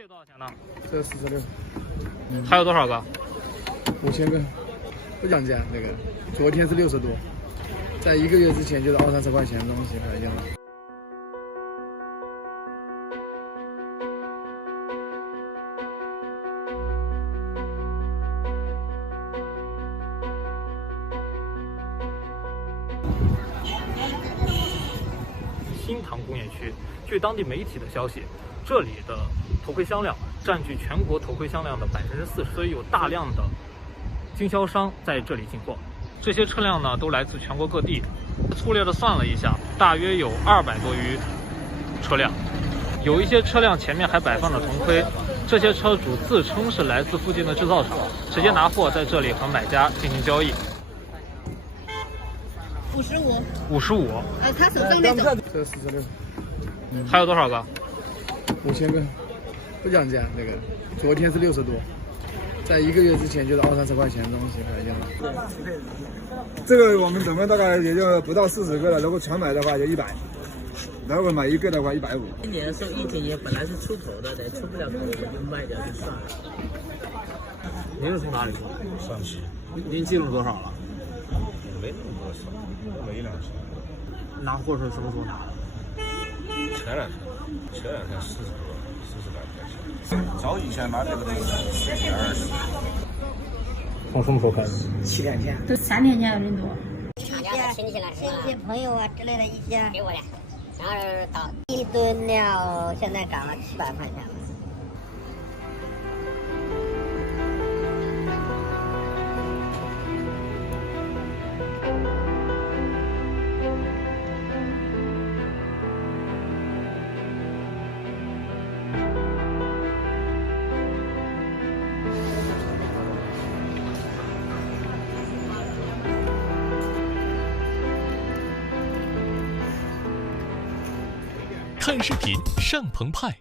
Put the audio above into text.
这多少钱呢？这46，还有多少个5000个，不讲价那个。昨天是60多，在1个月之前就是20-30块钱的东西来讲了。新塘工业区，据当地媒体的消息，这里的头盔箱量占据全国头盔箱量的40%，所以有大量的经销商在这里进货。这些车辆呢，都来自全国各地。粗略的算了一下，大约有200多余车辆。有一些车辆前面还摆放着铜盔，这些车主自称是来自附近的制造厂，直接拿货在这里和买家进行交易。55，他手上那种。这46，还有多少个5000个，不讲价那个。昨天是60多，在1个月之前就是20-30块钱的东西来讲了。这个我们准备大概也就不到40个了，如果全买的话就100，如果买1个的话150。今年受疫情也本来是出头的，但出不了头，我们就卖掉就算了。您是从哪里过来？上期您进了多少了？没那么多少，没2箱。拿货是什么时候拿的？前两天40多，40来块钱。早以前拿这个东西20。从什么时候开始7天前，都3天前有人多。厂家的亲戚来，亲戚朋友啊之类的一些，给我的，然后到一吨料现在涨了700块钱了。看视频上澎湃。